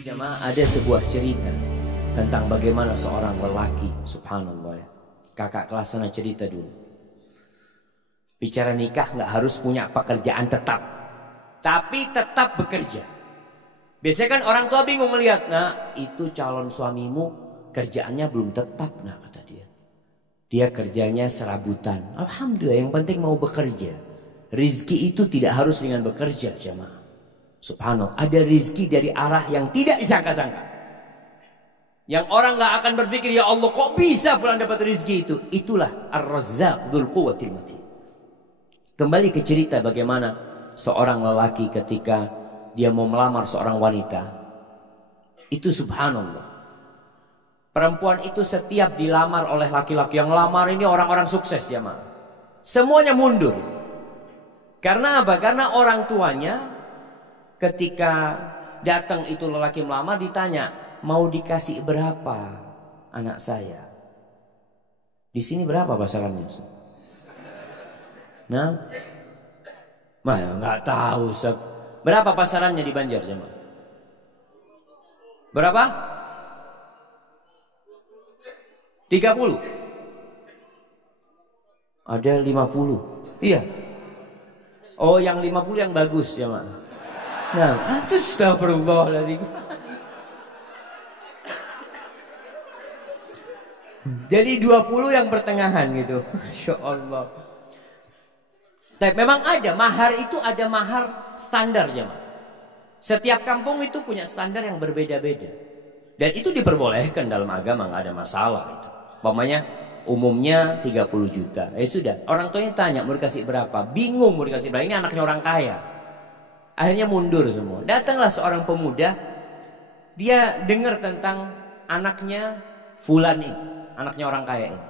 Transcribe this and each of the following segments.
Jamaah, ada sebuah cerita tentang bagaimana seorang lelaki, subhanallah ya, kakak kelas sana cerita dulu. Bicara nikah nggak harus punya pekerjaan tetap, tapi tetap bekerja. Biasanya kan orang tua bingung melihat, nah itu calon suamimu kerjaannya belum tetap, nah kata dia. Dia kerjanya serabutan. Alhamdulillah, yang penting mau bekerja. Rizki itu tidak harus dengan bekerja, jamaah. Subhanallah, ada rizki dari arah yang tidak disangka-sangka. Yang orang gak akan berpikir, ya Allah kok bisa fulan dapat rizki itu. Itulah Ar-Razzaq Dzul Quwwatil Matin. Kembali ke cerita bagaimana seorang lelaki ketika dia mau melamar seorang wanita. Itu subhanallah, perempuan itu setiap dilamar oleh laki-laki yang lamar ini orang-orang sukses ya ma. Semuanya mundur. Karena apa? Karena orang tuanya ketika datang itu lelaki melamar ditanya, mau dikasih berapa anak saya? Di sini berapa pasarannya? Nah, nggak tahu Ustaz. Berapa pasarannya di Banjar jemaah? Berapa? 30. Ada 50. Iya. Oh, yang 50 yang bagus jemaah. Nah, itu astagfirullahaladzim. Jadi 20 yang pertengahan gitu. Masya Allah. Tapi memang ada mahar, itu ada mahar standar jemaah. Setiap kampung itu punya standar yang berbeda-beda. Dan itu diperbolehkan dalam agama, nggak ada masalah itu. Umpamanya umumnya 30 juta. Sudah, orang tuanya tanya mau dikasih berapa? Bingung mau dikasih berapa, ini anaknya orang kaya. Akhirnya mundur semua. Datanglah seorang pemuda, dia dengar tentang anaknya fulan ini, anaknya orang kaya ini.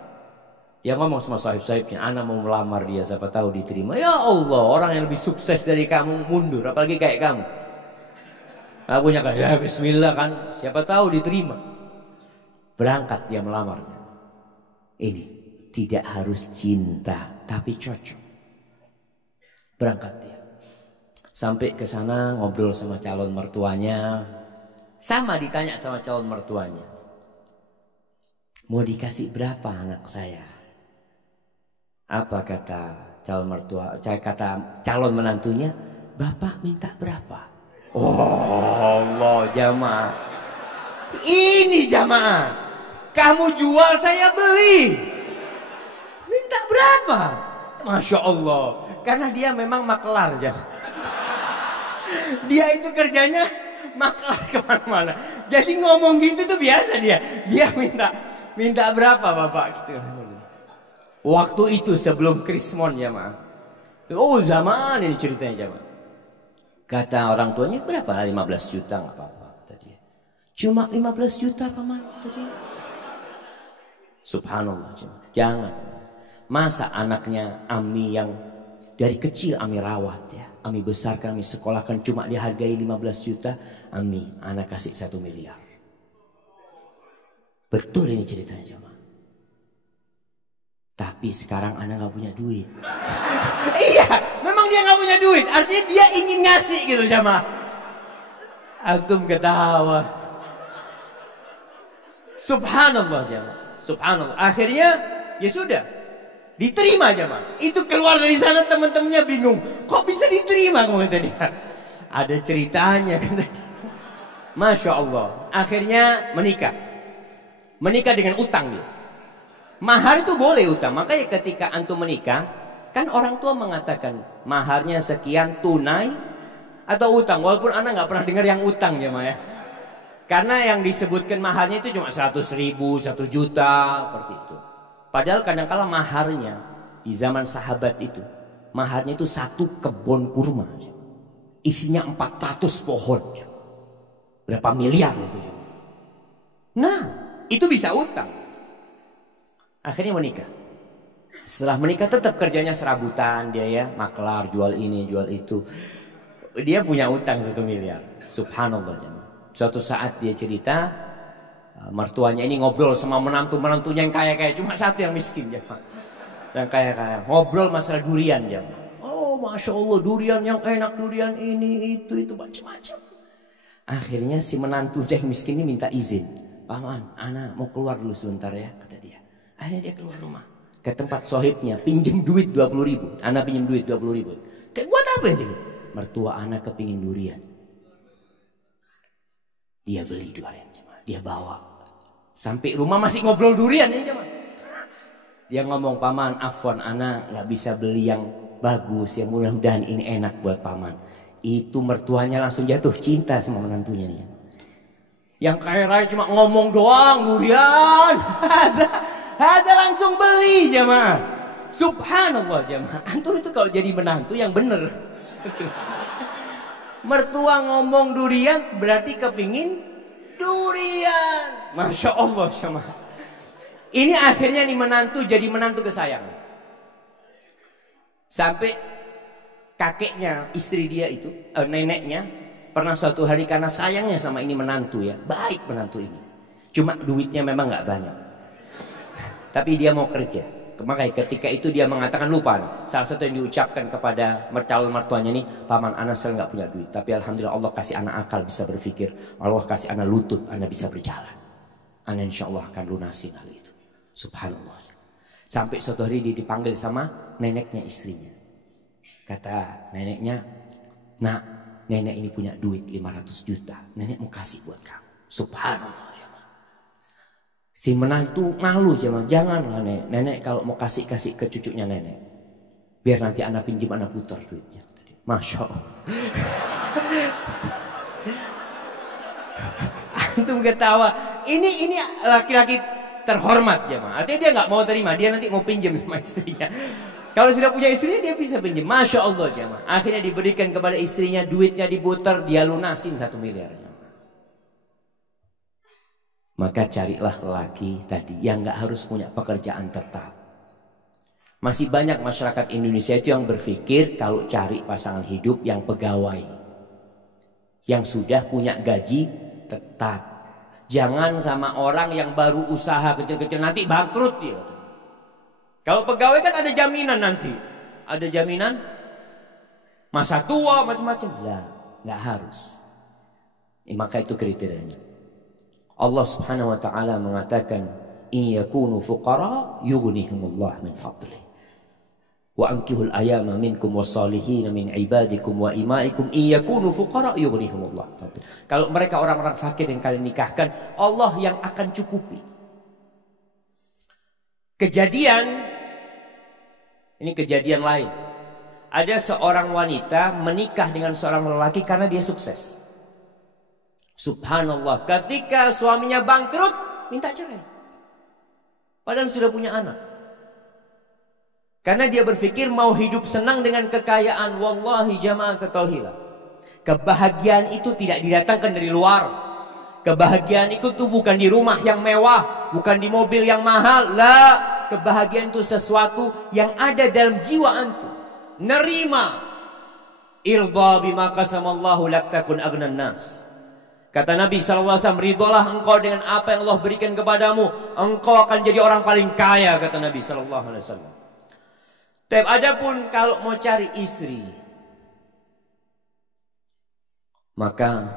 Dia ngomong sama sahib-sahibnya, anak mau melamar dia, siapa tahu diterima. Ya Allah, orang yang lebih sukses dari kamu mundur, apalagi kayak kamu. Aku punya ya bismillah kan, siapa tahu diterima. Berangkat dia melamarnya. Ini tidak harus cinta, tapi cocok. Berangkat dia. Sampai ke sana ngobrol sama calon mertuanya. Sama ditanya sama calon mertuanya. Mau dikasih berapa anak saya? Apa kata calon mertua? Kata calon menantunya, Bapak minta berapa? Oh Allah jamaah. Ini jamaah. Kamu jual saya beli. Minta berapa? Masya Allah. Karena dia memang makelar jamaah. Dia itu kerjanya makelar kemana-mana. Jadi ngomong gitu tuh biasa dia. Dia minta berapa Bapak gitu. Waktu itu sebelum Krismon ya ma. Oh zaman ini ceritanya jamaah. Kata orang tuanya berapa? 15 juta nggak apa-apa kata dia. Cuma 15 juta paman kata dia. Subhanallah jemaah. Jangan. Masa anaknya Ami yang dari kecil Ami rawat ya, Ami besarkan, Ami sekolahkan cuma dihargai 15 juta, Ami anak kasih 1 miliar. Betul ini ceritanya jemaah. Tapi sekarang anak gak punya duit. Iya, memang dia gak punya duit. Artinya dia ingin ngasih gitu jamaah. Antum ketawa. Subhanallah jamaah. Subhanallah. Akhirnya ya sudah. Diterima jamaah. Itu keluar dari sana teman-temannya bingung. Kok bisa diterima kata dia. Ada ceritanya kata dia. Masya Allah. Akhirnya menikah. Menikah dengan utang dia. Mahar itu boleh utang. Makanya ketika antum menikah, kan orang tua mengatakan maharnya sekian tunai atau utang. Walaupun anak nggak pernah dengar yang utang ya Maya. Karena yang disebutkan maharnya itu cuma 100.000, 1 juta seperti itu. Padahal kadang-kala maharnya di zaman sahabat itu, maharnya itu 1 kebun kurma. Isinya 400 pohon. Berapa miliar itu. Nah, itu bisa utang. Akhirnya menikah. Setelah menikah tetap kerjanya serabutan dia ya, makelar, jual ini, jual itu. Dia punya utang 1 miliar. Subhanallah. Suatu saat dia cerita, mertuanya ini ngobrol sama menantunya yang kaya-kaya, cuma satu yang miskin ya. Yang kaya-kaya. Ngobrol masalah durian ya. Oh, Masya Allah, durian yang enak, durian ini, itu macam-macam. Akhirnya si menantu yang miskin ini minta izin. Paman, ana mau keluar dulu sebentar ya, kata dia. Akhirnya dia keluar rumah. Ke tempat sohibnya, pinjem duit 20.000. Ana pinjem duit 20.000. Kayak buat apa itu? Mertua ana kepingin durian. Dia beli durian, dia bawa. Sampai rumah masih ngobrol durian ini, cuman. Dia ngomong, paman, afwan, ana nggak bisa beli yang bagus, yang mudah-mudahan ini enak buat paman. Itu mertuanya langsung jatuh cinta sama menantunya nih. Yang kaya raya cuma ngomong doang durian. Ada langsung beli jemaah. Subhanallah jemaah. Antum itu kalau jadi menantu yang bener. Mertua ngomong durian berarti kepingin durian. Masya Allah jemaah. Ini akhirnya nih menantu jadi menantu kesayangan. Sampai kakeknya, istri dia itu, neneknya, pernah suatu hari karena sayangnya sama ini menantu ya. Baik menantu ini. Cuma duitnya memang gak banyak. Tapi dia mau kerja. Makanya ketika itu dia mengatakan lupa nih. Salah satu yang diucapkan kepada calon mertuanya nih, paman ana sekarang gak punya duit. Tapi alhamdulillah Allah kasih anak akal bisa berpikir. Allah kasih anak lutut, anak bisa berjalan. Anak insya Allah akan lunasin hal itu. Subhanallah. Sampai suatu hari dia dipanggil sama neneknya istrinya. Kata neneknya, nak, nenek ini punya duit 500 juta. Nenek mau kasih buat kamu. Subhanallah. Si menantu malu jemaah. Janganlah nenek kalau mau kasih ke cucunya nenek. Biar nanti anak pinjam anak putar duitnya. Masya Allah. Antum ketawa. Ini laki-laki terhormat jemaah. Artinya dia nggak mau terima. Dia nanti mau pinjam sama istrinya. Kalau sudah punya istrinya dia bisa pinjam. Masya Allah jemaah. Akhirnya diberikan kepada istrinya duitnya diputar. Dia lunasin 1 miliar. Maka carilah lelaki tadi yang gak harus punya pekerjaan tetap. Masih banyak masyarakat Indonesia itu yang berpikir kalau cari pasangan hidup yang pegawai. Yang sudah punya gaji tetap. Jangan sama orang yang baru usaha kecil-kecil nanti bangkrut dia. Kalau pegawai kan ada jaminan nanti. Ada jaminan masa tua macam-macam. Lah, gak harus. Maka itu kriterianya. Allah Subhanahu wa taala mengatakan in yakunu fuqara yughnihimullah min fadlih wa ankihul ayama minkum wassalihin min ibadikum wa imaikum in yakunu fuqara yughnihimullah fadlih. Kalau mereka orang-orang fakir yang kalian nikahkan, Allah yang akan cukupi. Ini kejadian lain. Ada seorang wanita menikah dengan seorang lelaki karena dia sukses. Subhanallah, ketika suaminya bangkrut, minta cerai. Padahal sudah punya anak. Karena dia berpikir mau hidup senang dengan kekayaan. Wallahi jamaah ketahuilah. Kebahagiaan itu tidak didatangkan dari luar. Kebahagiaan itu tuh bukan di rumah yang mewah. Bukan di mobil yang mahal. La, kebahagiaan itu sesuatu yang ada dalam jiwa antum. Nerima. Irda bima qasamallahu lak takun agnan nas. Kata Nabi SAW, ridholah engkau dengan apa yang Allah berikan kepadamu. Engkau akan jadi orang paling kaya, kata Nabi SAW. Tapi adapun kalau mau cari istri, maka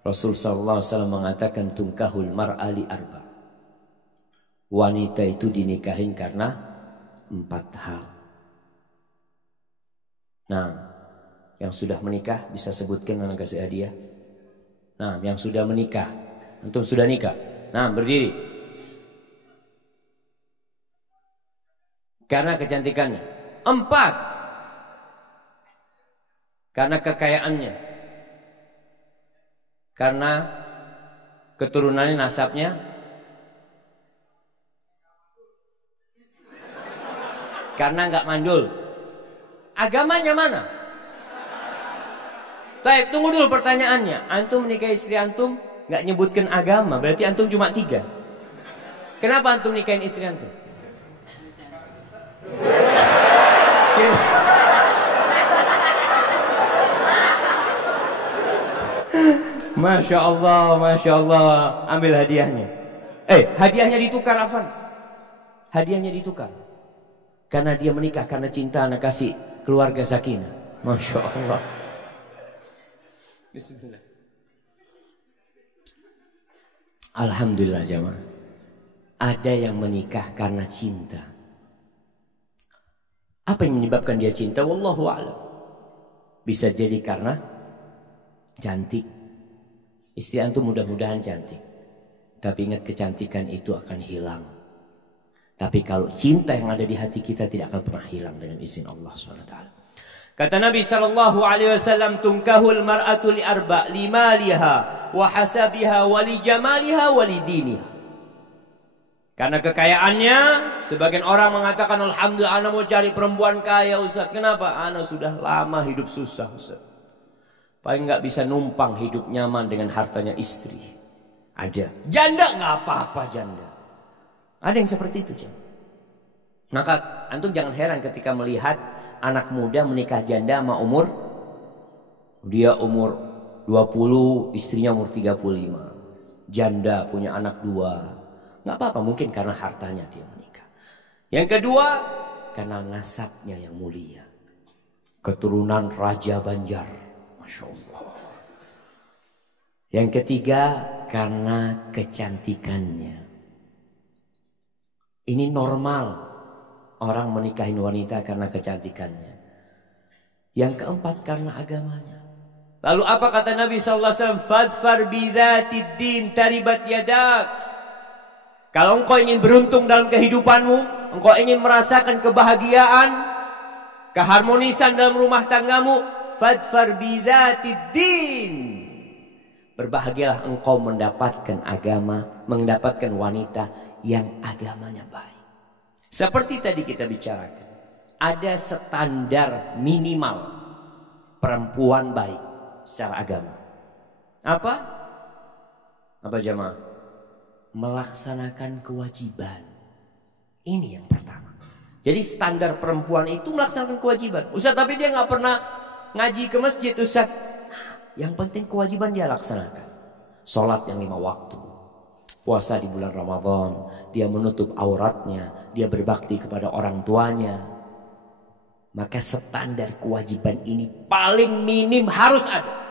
Rasul SAW mengatakan tungkahul mar'ali arba. Wanita itu dinikahin karena 4 hal. Nah, yang sudah menikah bisa sebutkan mana kasih hadiah. Nah, yang sudah menikah, antum sudah nikah. Nah, berdiri. Karena kecantikannya. 4. Karena kekayaannya. Karena keturunannya, nasabnya. Karena nggak mandul. Agamanya mana? Baik, tunggu dulu pertanyaannya. Antum menikahi istri antum nggak nyebutkan agama, berarti antum cuma 3. Kenapa antum nikahin istri antum? Masya Allah, Masya Allah. Ambil hadiahnya. Hadiahnya ditukar, Afan. Hadiahnya ditukar. Karena dia menikah karena cinta, anak kasih keluarga sakinah. Masya Allah. Bismillah. Alhamdulillah jamaah. Ada yang menikah karena cinta. Apa yang menyebabkan dia cinta? Wallahu a'lam. Bisa jadi karena cantik. Istri antum mudah-mudahan cantik. Tapi ingat, kecantikan itu akan hilang. Tapi kalau cinta yang ada di hati kita tidak akan pernah hilang dengan izin Allah SWT. Kata Nabi SAW, tunkahul mar'atu li arba' limaliha wa hasabiha wa li jamaliha wa li diniha. Karena kekayaannya, sebagian orang mengatakan, alhamdulillah ana mau cari perempuan kaya Ustaz. Kenapa? Ana sudah lama hidup susah Ustaz. Paling nggak bisa numpang hidup nyaman dengan hartanya istri. Ada. Janda nggak apa-apa janda. Ada yang seperti itu janda. Maka antum jangan heran ketika melihat anak muda menikah janda sama umur. Dia umur 20, istrinya umur 35. Janda punya anak 2. Nggak apa-apa, mungkin karena hartanya dia menikah. Yang kedua, karena nasabnya yang mulia. Keturunan Raja Banjar. Masya Allah. Yang ketiga, karena kecantikannya. Ini normal orang menikahi wanita karena kecantikannya. Yang keempat, karena agamanya. Lalu apa kata Nabi SAW? Fadfar bidzatid din taribat yadak. Kalau engkau ingin beruntung dalam kehidupanmu, engkau ingin merasakan kebahagiaan, keharmonisan dalam rumah tanggamu, fadfar bidzatid din. Berbahagialah engkau mendapatkan agama, mendapatkan wanita yang agamanya baik. Seperti tadi kita bicarakan, ada standar minimal perempuan baik secara agama. Apa? Apa jamaah? Melaksanakan kewajiban. Ini yang pertama. Jadi standar perempuan itu melaksanakan kewajiban. Ustaz, tapi dia nggak pernah ngaji ke masjid Ustaz. Yang penting kewajiban dia laksanakan. Sholat yang 5 waktu. Puasa di bulan Ramadan. Dia menutup auratnya. Dia berbakti kepada orang tuanya. Maka standar kewajiban ini paling minim harus ada.